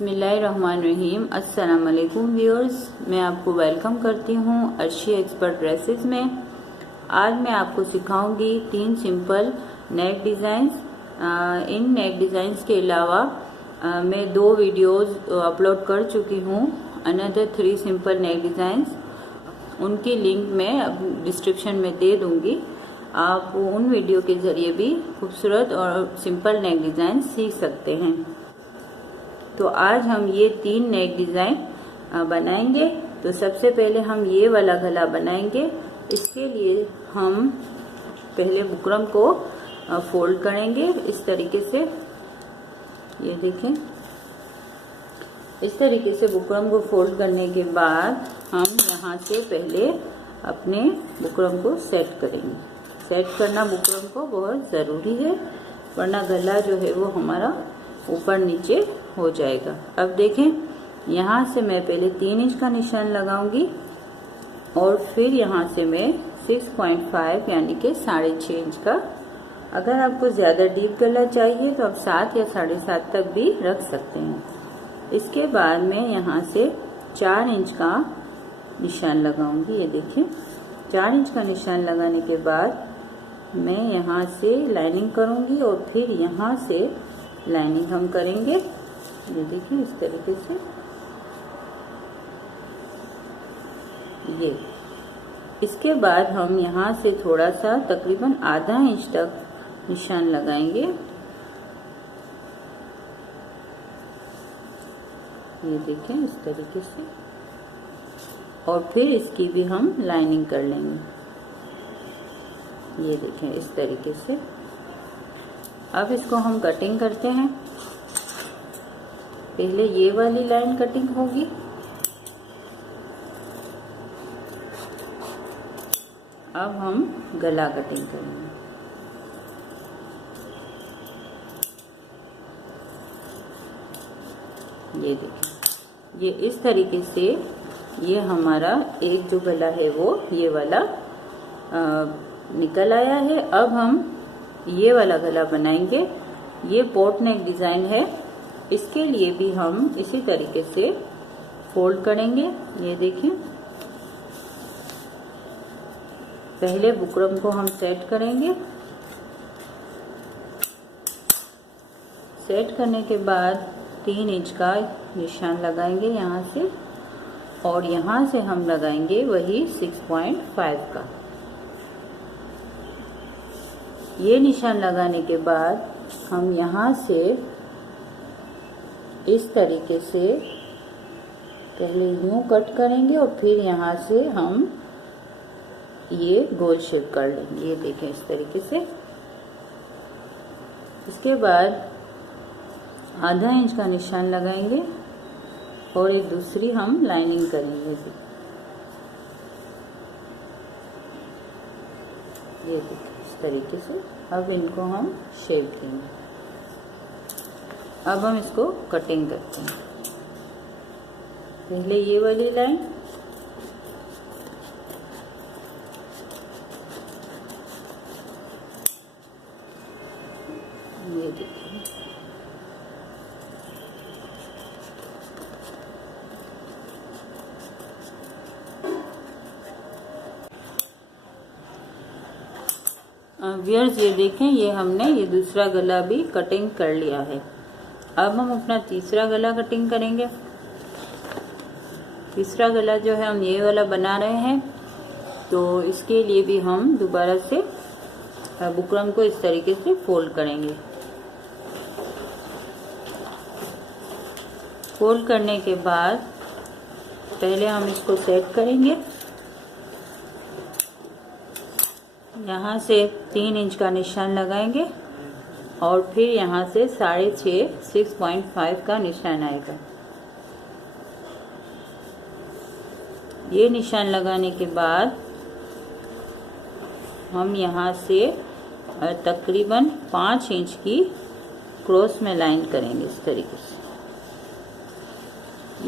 बिस्मिल्लाहिर्रहमानिर्रहीम। अस्सलाम वालेकुम व्यूअर्स, मैं आपको वेलकम करती हूँ अर्शी एक्सपर्ट ड्रेसेस में। आज मैं आपको सिखाऊंगी 3 सिंपल नेक डिज़ाइंस। इन नेक डिज़ाइंस के अलावा मैं 2 वीडियोस अपलोड कर चुकी हूँ, अनदर 3 सिंपल नेक डिज़ाइंस। उनकी लिंक मैं डिस्क्रिप्शन में दे दूँगी। आप उन वीडियो के ज़रिए भी खूबसूरत और सिंपल नेक डिज़ाइन सीख सकते हैं। तो आज हम ये 3 नेक डिज़ाइन बनाएंगे। तो सबसे पहले हम ये वाला गला बनाएंगे। इसके लिए हम पहले बुकरम को फोल्ड करेंगे इस तरीके से। ये देखें, इस तरीके से बुकरम को फोल्ड करने के बाद हम यहाँ से पहले अपने बुकरम को सेट करेंगे। सेट करना बुकरम को बहुत ज़रूरी है, वरना गला जो है वो हमारा ऊपर नीचे हो जाएगा। अब देखें, यहाँ से मैं पहले 3 इंच का निशान लगाऊंगी और फिर यहाँ से मैं 6.5 यानी कि 6.5 इंच का। अगर आपको ज़्यादा डीप गला चाहिए तो आप 7 या 7.5 तक भी रख सकते हैं। इसके बाद मैं यहाँ से 4 इंच का निशान लगाऊंगी। ये देखिए, 4 इंच का निशान लगाने के बाद मैं यहाँ से लाइनिंग करूँगी और फिर यहाँ से लाइनिंग हम करेंगे। ये देखिए, इस तरीके से। ये इसके बाद हम यहाँ से थोड़ा सा तकरीबन आधा इंच तक निशान लगाएंगे। ये देखें, इस तरीके से। और फिर इसकी भी हम लाइनिंग कर लेंगे। ये देखें, इस तरीके से। अब इसको हम कटिंग करते हैं। पहले ये वाली लाइन कटिंग होगी, अब हम गला कटिंग करेंगे। ये देखें, ये इस तरीके से ये हमारा एक जो गला है वो ये वाला निकल आया है। अब हम ये वाला गला बनाएंगे। ये पोट नेक डिज़ाइन है, इसके लिए भी हम इसी तरीके से फोल्ड करेंगे। ये देखें, पहले बुकरम को हम सेट करेंगे। सेट करने के बाद 3 इंच का निशान लगाएंगे यहाँ से, और यहाँ से हम लगाएंगे वही 6.5 का। ये निशान लगाने के बाद हम यहाँ से इस तरीके से पहले यूं कट करेंगे और फिर यहाँ से हम ये गोल शेप कर लेंगे। ये देखें, इस तरीके से। इसके बाद आधा इंच का निशान लगाएंगे और एक दूसरी हम लाइनिंग करेंगे। ये देखें, इस तरीके से। अब इनको हम शेप देंगे। अब हम इसको कटिंग करते हैं। पहले ये वाली लाइन, ये देखिए, व्यूअर्स ये देखें, ये हमने ये दूसरा गला भी कटिंग कर लिया है। अब हम अपना तीसरा गला कटिंग करेंगे। तीसरा गला जो है हम ये वाला बना रहे हैं, तो इसके लिए भी हम दोबारा से बुकरम को इस तरीके से फोल्ड करेंगे। फोल्ड करने के बाद पहले हम इसको सेट करेंगे। यहाँ से 3 इंच का निशान लगाएंगे और फिर यहाँ से 6.5 का निशान आएगा। ये निशान लगाने के बाद हम यहाँ से तकरीबन 5 इंच की क्रॉस में लाइन करेंगे इस तरीके से।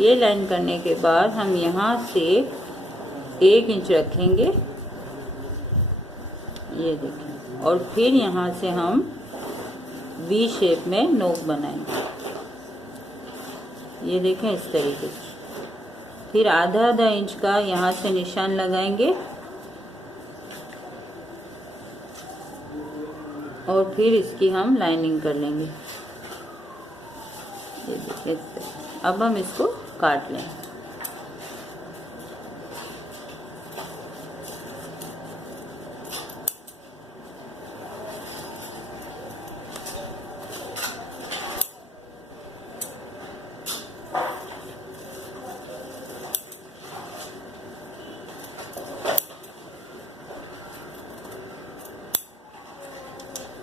ये लाइन करने के बाद हम यहाँ से 1 इंच रखेंगे। ये देखें, और फिर यहाँ से हम वी शेप में नोक बनाएंगे। ये देखें इस तरीके से। फिर आधा आधा इंच का यहाँ से निशान लगाएंगे और फिर इसकी हम लाइनिंग कर लेंगे। ये देखिए इस तरह। अब हम इसको काट लें।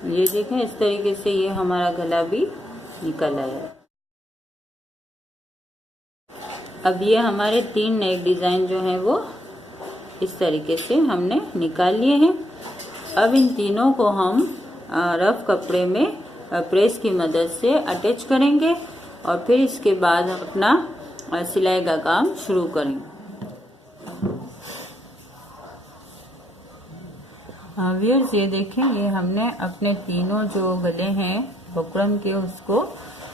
ये देखें इस तरीके से ये हमारा गला भी निकल आया। अब ये हमारे 3 नेक डिज़ाइन जो हैं वो इस तरीके से हमने निकाल लिए हैं। अब इन तीनों को हम रफ कपड़े में प्रेस की मदद से अटैच करेंगे और फिर इसके बाद अपना सिलाई का काम शुरू करेंगे। व्यूअर्स ये देखें, ये हमने अपने तीनों जो गले हैं बुकरम के उसको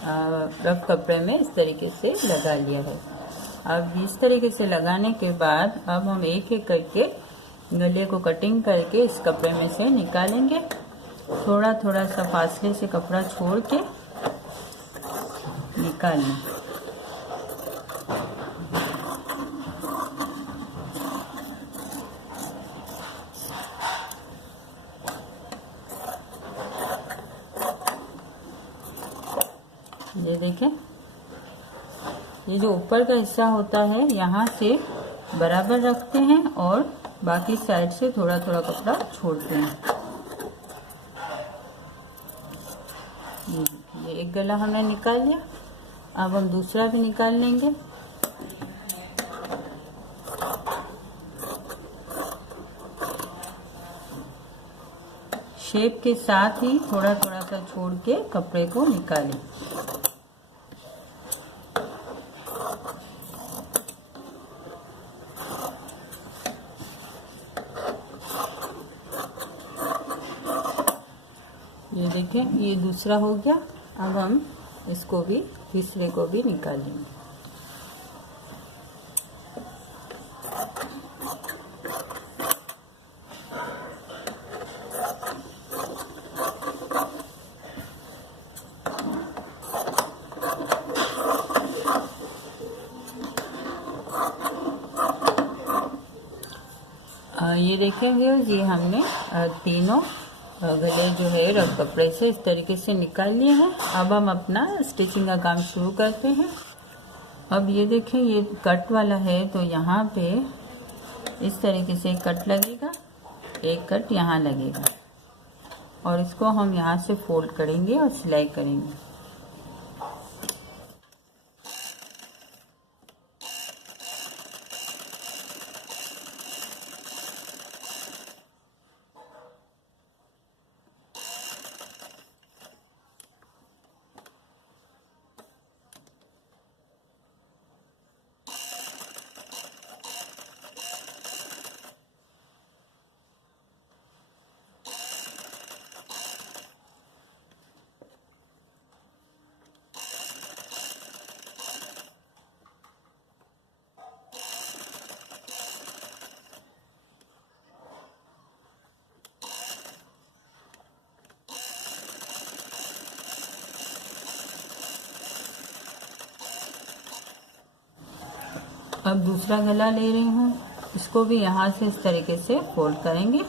रफ कपड़े में इस तरीके से लगा लिया है। अब इस तरीके से लगाने के बाद अब हम एक एक करके गले को कटिंग करके इस कपड़े में से निकालेंगे। थोड़ा थोड़ा सा फासले से कपड़ा छोड़ के निकालें। ये देखें, ये जो ऊपर का हिस्सा होता है यहाँ से बराबर रखते हैं और बाकी साइड से थोड़ा थोड़ा कपड़ा छोड़ते हैं। ये एक गला हमने निकाल लिया। अब हम दूसरा भी निकाल लेंगे। शेप के साथ ही थोड़ा थोड़ा सा छोड़ के कपड़े को निकालें। ये देखें, ये दूसरा हो गया। अब हम इसको भी तीसरे को भी निकालेंगे। ये देखें व्यूअर्स, ये हमने तीनों गले जो है रफ कपड़े से इस तरीके से निकाल लिए हैं। अब हम अपना स्टिचिंग का काम शुरू करते हैं। अब ये देखें, ये कट वाला है तो यहाँ पे इस तरीके से कट लगेगा, एक कट यहाँ लगेगा और इसको हम यहाँ से फोल्ड करेंगे और सिलाई करेंगे। अब दूसरा गला ले रही हूँ, इसको भी यहाँ से इस तरीके से फोल्ड करेंगे।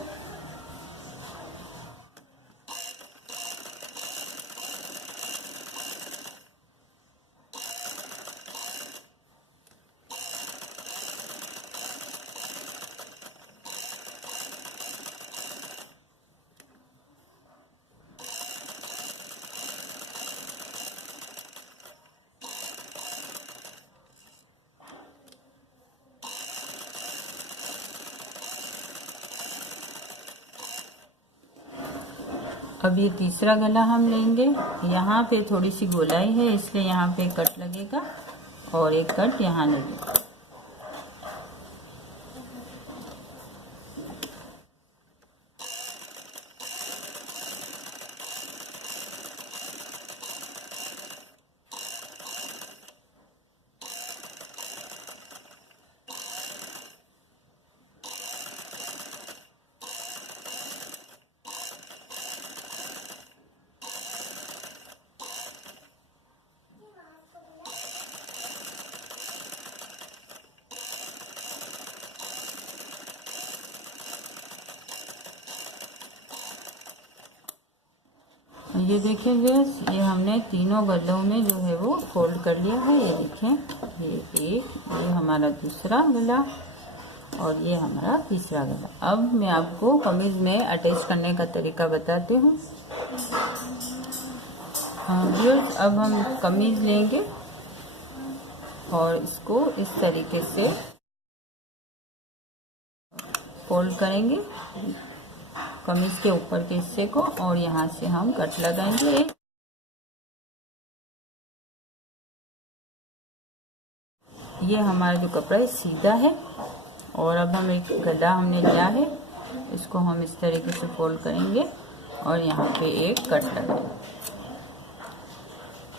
अब ये तीसरा गला हम लेंगे। यहाँ पे थोड़ी सी गोलाई है इसलिए यहाँ पे कट लगेगा और एक कट यहाँ लगेगा। ये देखिए व्यूअर्स, ये हमने तीनों गलों में जो है वो फोल्ड कर लिया है। ये देखें, ये हमारा दूसरा गला और ये हमारा तीसरा गला। अब मैं आपको कमीज में अटैच करने का तरीका बताती हूँ। व्यूअर्स, अब हम कमीज लेंगे और इसको इस तरीके से फोल्ड करेंगे कमीज के ऊपर के हिस्से को, और यहाँ से हम कट लगाएंगे। ये हमारा जो कपड़ा है सीधा है, और अब हम एक गला हमने लिया है, इसको हम इस तरीके से फोल्ड करेंगे और यहाँ पे एक कट लगाएंगे।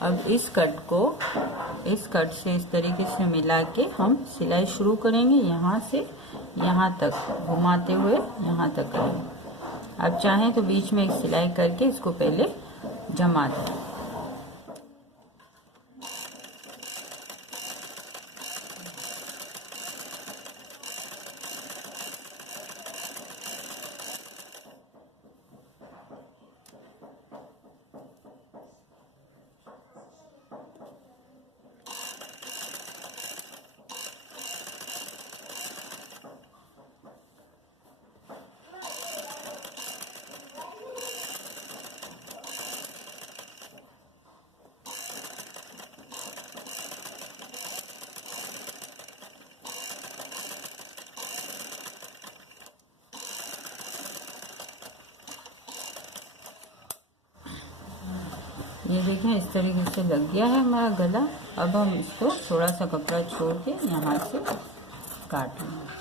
अब इस कट से इस तरीके से मिला के हम सिलाई शुरू करेंगे। यहाँ से यहाँ तक घुमाते हुए यहाँ तक करेंगे। आप चाहें तो बीच में एक सिलाई करके इसको पहले जमा दें। ये देखें, इस तरीके से लग गया है हमारा गला। अब हम इसको थोड़ा सा कपड़ा छोड़ के यहाँ से काट लेंगे।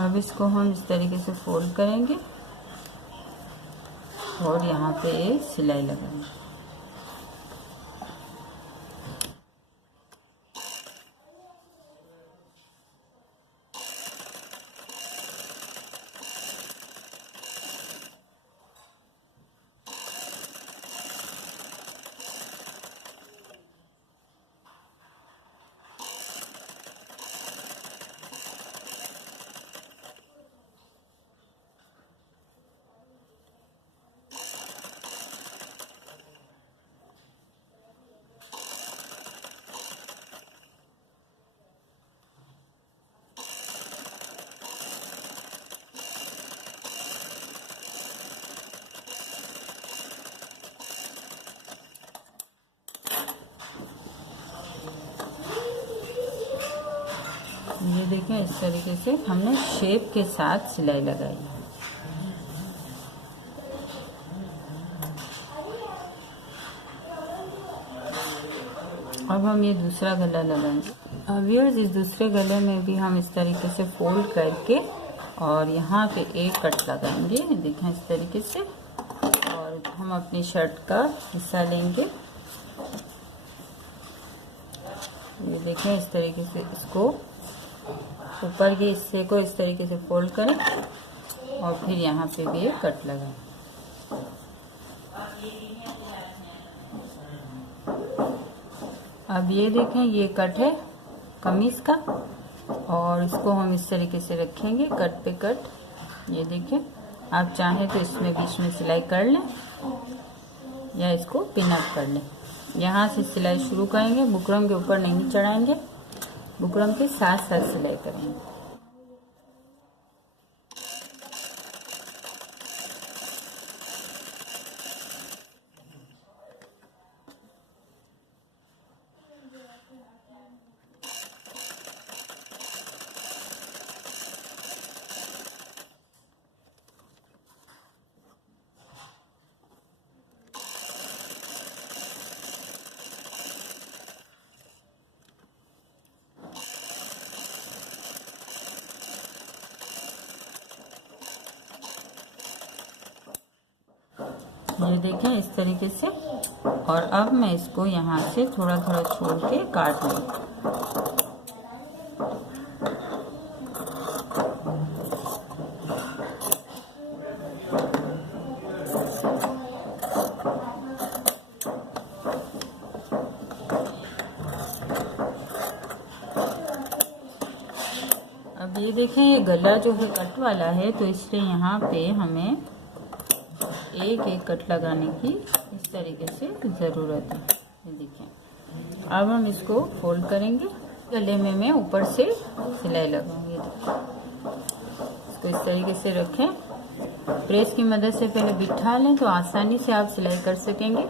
अब इसको हम इस तरीके से फोल्ड करेंगे और यहाँ पे सिलाई लगाएंगे। ये देखें, इस तरीके से हमने शेप के साथ सिलाई लगाई है। अब हम ये दूसरा गला लगाएंगे। व्यूअर्स, इस दूसरे गले में भी हम इस तरीके से फोल्ड करके और यहाँ पे एक कट लगाएंगे। देखें, इस तरीके से। और हम अपनी शर्ट का हिस्सा लेंगे। ये देखें, इस तरीके से इसको ऊपर के हिस्से को इस तरीके से फोल्ड करें और फिर यहाँ पे भी एक कट लगाएं। अब ये देखें, ये कट है कमीज का, और इसको हम इस तरीके से रखेंगे कट पे कट। ये देखें, आप चाहें तो इसमें बीच में सिलाई कर लें या इसको पिन अप कर लें। यहाँ से सिलाई शुरू करेंगे, बुकरम के ऊपर नहीं चढ़ाएंगे, बुकरम के साथ साथ सिलाई करेंगे। ये देखें, इस तरीके से। और अब मैं इसको यहाँ से थोड़ा थोड़ा छोड़ के काट लूँ। अब ये देखें, ये गला जो है कट वाला है, तो इसलिए यहाँ पे हमें एक एक कट लगाने की इस तरीके से ज़रूरत है। ये देखें, अब हम इसको फोल्ड करेंगे। गले में मैं ऊपर से सिलाई लगाऊंगी। इसको इस तरीके से रखें, प्रेस की मदद से पहले बिठा लें तो आसानी से आप सिलाई कर सकेंगे।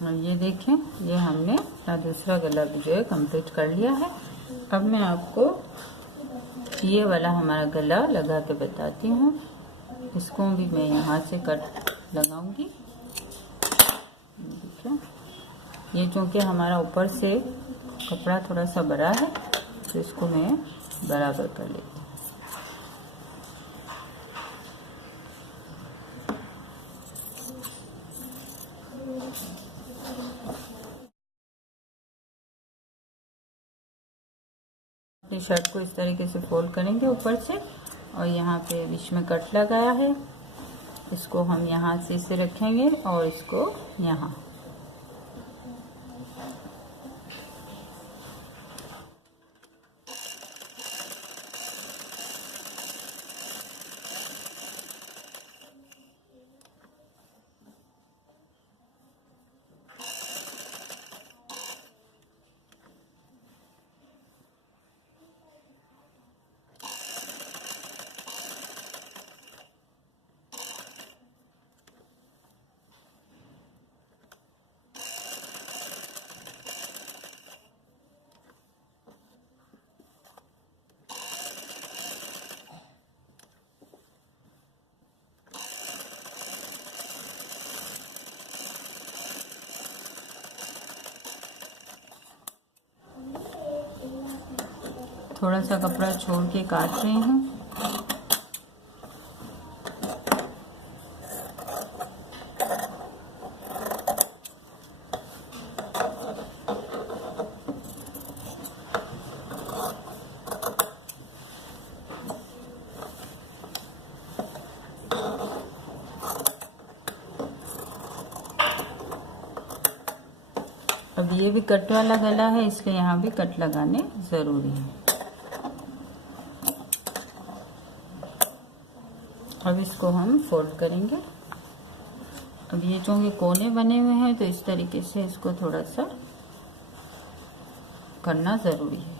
और ये देखें, ये हमने दूसरा गला भी जो है कंप्लीट कर लिया है। अब मैं आपको ये वाला हमारा गला लगा के बताती हूँ। इसको भी मैं यहाँ से कट लगाऊंगी। देखिए, ये चूँकि हमारा ऊपर से कपड़ा थोड़ा सा बड़ा है, तो इसको मैं बराबर कर लेती हूँ। अपनी शर्ट को इस तरीके से फोल्ड करेंगे ऊपर से, और यहाँ पे बीच में कट लगाया है, इसको हम यहाँ से इसे रखेंगे और इसको यहाँ। थोड़ा सा कपड़ा छोड़ के काट रही हूँ। अब ये भी कट वाला गला है, इसलिए यहाँ भी कट लगाने ज़रूरी है। अब इसको हम फोल्ड करेंगे। अब ये जो ये कोने बने हुए हैं, तो इस तरीके से इसको थोड़ा सा करना ज़रूरी है।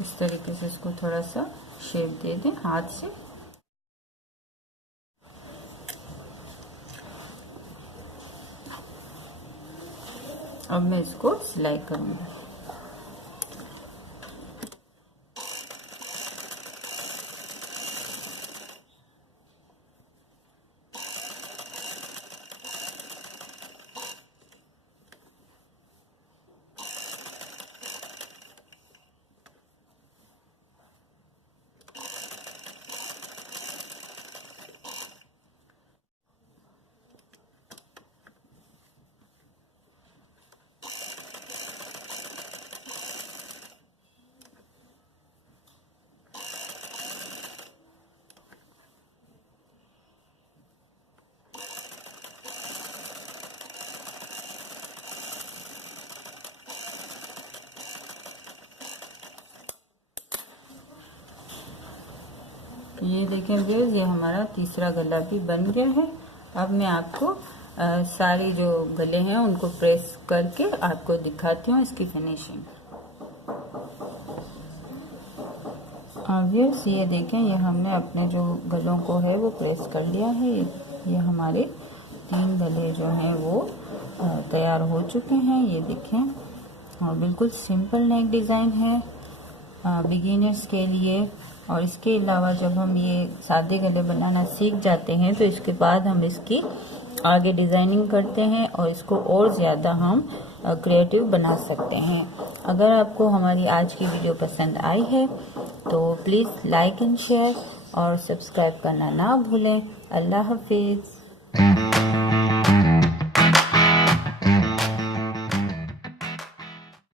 इस तरीके से इसको थोड़ा सा शेप दे दें हाथ से। अब मैं इसको सिलाई करूंगी। ये देखें व्यूअर्स, ये हमारा तीसरा गला भी बन गया है। अब मैं आपको सारी जो गले हैं उनको प्रेस करके आपको दिखाती हूँ इसकी फिनिशिंग। व्यूअर्स, ये देखें, ये हमने अपने जो गलों को है वो प्रेस कर लिया है। ये हमारे 3 गले जो हैं वो तैयार हो चुके हैं। ये देखें, और बिल्कुल सिंपल नेक डिज़ाइन है बिगिनर्स के लिए। और इसके अलावा जब हम ये सादे गले बनाना सीख जाते हैं तो इसके बाद हम इसकी आगे डिज़ाइनिंग करते हैं और इसको और ज़्यादा हम क्रिएटिव बना सकते हैं। अगर आपको हमारी आज की वीडियो पसंद आई है तो प्लीज़ लाइक एंड शेयर और सब्सक्राइब करना ना भूलें। अल्लाह हाफिज़।